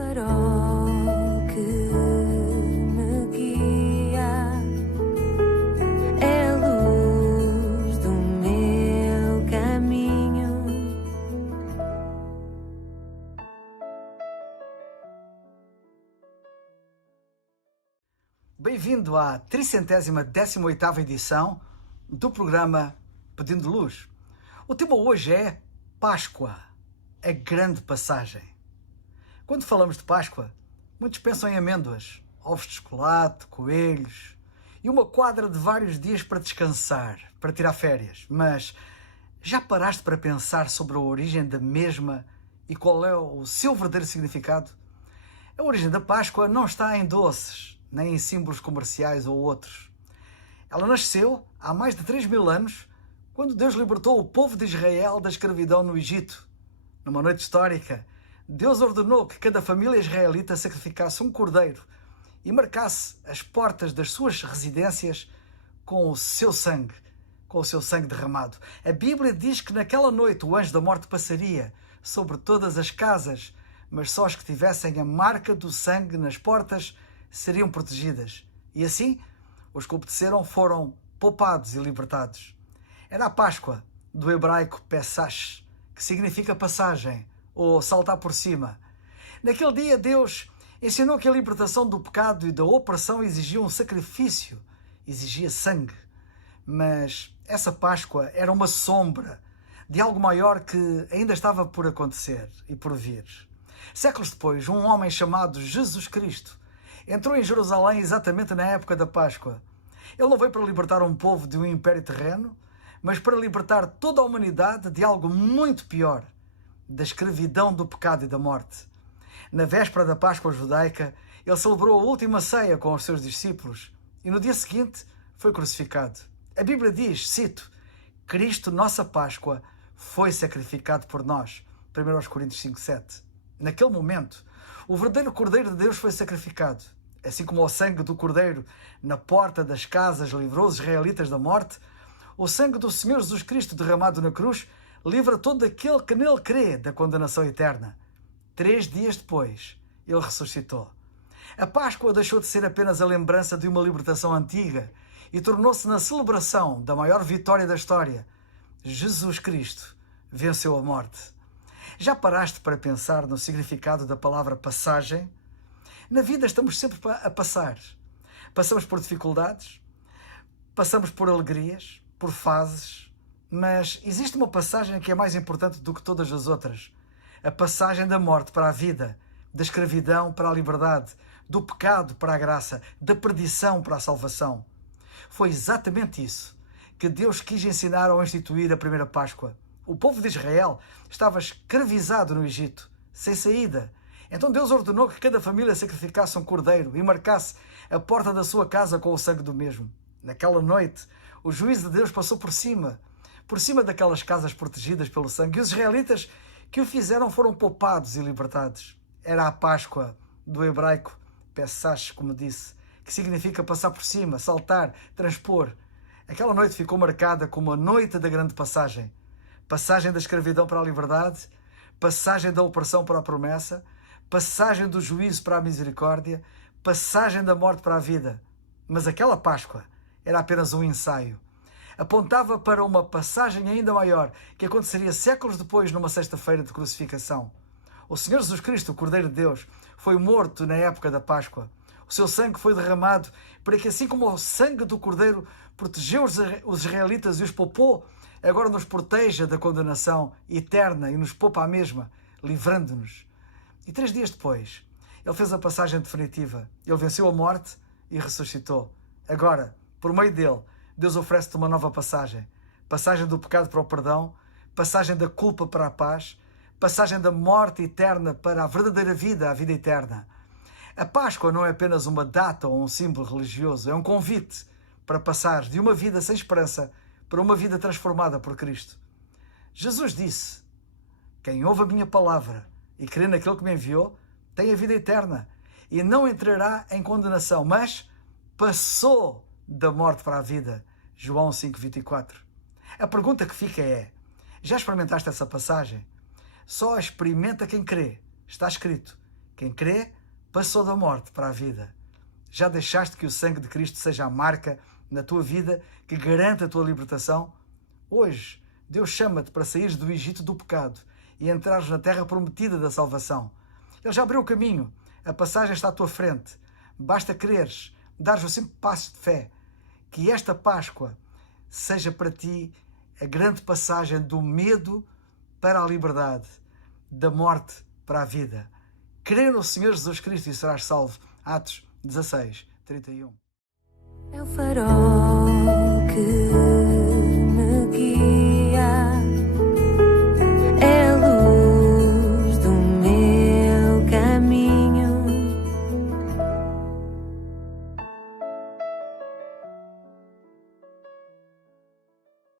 farol que me guia, é a luz do meu caminho. Bem-vindo à 318ª edição do programa Pedindo Luz. O tema hoje é Páscoa, a grande passagem. Quando falamos de Páscoa, muitos pensam em amêndoas, ovos de chocolate, coelhos e uma quadra de vários dias para descansar, para tirar férias. Mas já paraste para pensar sobre a origem da mesma e qual é o seu verdadeiro significado? A origem da Páscoa não está em doces, nem em símbolos comerciais ou outros. Ela nasceu há mais de 3.000 anos, quando Deus libertou o povo de Israel da escravidão no Egito. Numa noite histórica, Deus ordenou que cada família israelita sacrificasse um cordeiro e marcasse as portas das suas residências com o seu sangue derramado. A Bíblia diz que naquela noite o anjo da morte passaria sobre todas as casas, mas só as que tivessem a marca do sangue nas portas seriam protegidas. E assim, os que obedeceram foram poupados e libertados. Era a Páscoa, do hebraico Pesach, que significa passagem ou saltar por cima. Naquele dia, Deus ensinou que a libertação do pecado e da opressão exigia um sacrifício, exigia sangue. Mas essa Páscoa era uma sombra de algo maior que ainda estava por acontecer e por vir. Séculos depois, um homem chamado Jesus Cristo entrou em Jerusalém exatamente na época da Páscoa. Ele não veio para libertar um povo de um império terreno, mas para libertar toda a humanidade de algo muito pior, da escravidão, do pecado e da morte. Na véspera da Páscoa judaica, ele celebrou a última ceia com os seus discípulos e no dia seguinte foi crucificado. A Bíblia diz, cito, Cristo, nossa Páscoa, foi sacrificado por nós. 1 Coríntios 5:7. Naquele momento, o verdadeiro Cordeiro de Deus foi sacrificado. Assim como o sangue do Cordeiro na porta das casas livrou os israelitas da morte, o sangue do Senhor Jesus Cristo derramado na cruz livra todo aquele que nele crê da condenação eterna. 3 dias depois, ele ressuscitou. A Páscoa deixou de ser apenas a lembrança de uma libertação antiga e tornou-se na celebração da maior vitória da história. Jesus Cristo venceu a morte. Já paraste para pensar no significado da palavra passagem? Na vida estamos sempre a passar. Passamos por dificuldades, passamos por alegrias, por fases, mas existe uma passagem que é mais importante do que todas as outras. A passagem da morte para a vida, da escravidão para a liberdade, do pecado para a graça, da perdição para a salvação. Foi exatamente isso que Deus quis ensinar ao instituir a primeira Páscoa. O povo de Israel estava escravizado no Egito, sem saída. Então Deus ordenou que cada família sacrificasse um cordeiro e marcasse a porta da sua casa com o sangue do mesmo. Naquela noite, o juízo de Deus passou por cima daquelas casas protegidas pelo sangue. E os israelitas que o fizeram foram poupados e libertados. Era a Páscoa, do hebraico Pesach, como disse, que significa passar por cima, saltar, transpor. Aquela noite ficou marcada como a noite da grande passagem. Passagem da escravidão para a liberdade, passagem da opressão para a promessa, passagem do juízo para a misericórdia, passagem da morte para a vida. Mas aquela Páscoa era apenas um ensaio. Apontava para uma passagem ainda maior, que aconteceria séculos depois, numa sexta-feira de crucificação. O Senhor Jesus Cristo, o Cordeiro de Deus, foi morto na época da Páscoa. O seu sangue foi derramado para que, assim como o sangue do Cordeiro protegeu os israelitas e os poupou, agora nos proteja da condenação eterna e nos poupa à mesma, livrando-nos. E 3 dias depois, ele fez a passagem definitiva. Ele venceu a morte e ressuscitou. Agora, por meio dele, Deus oferece-te uma nova passagem. Passagem do pecado para o perdão, passagem da culpa para a paz, passagem da morte eterna para a verdadeira vida, a vida eterna. A Páscoa não é apenas uma data ou um símbolo religioso, é um convite para passar de uma vida sem esperança para uma vida transformada por Cristo. Jesus disse, quem ouve a minha palavra e crê naquele que me enviou, tem a vida eterna e não entrará em condenação, mas passou da morte para a vida. João 5:24. A pergunta que fica é, já experimentaste essa passagem? Só experimenta quem crê. Está escrito, Quem crê passou da morte para a vida. Já deixaste que o sangue de Cristo seja a marca na tua vida que garante a tua libertação? Hoje, Deus chama-te para saíres do Egito do pecado e entrares na terra prometida da salvação. Ele já abriu o caminho, a passagem está à tua frente. Basta creres, dares o simples passo de fé. Que esta Páscoa seja para ti a grande passagem do medo para a liberdade, da morte para a vida. Crê no Senhor Jesus Cristo e serás salvo. Atos 16, 31. É o farol que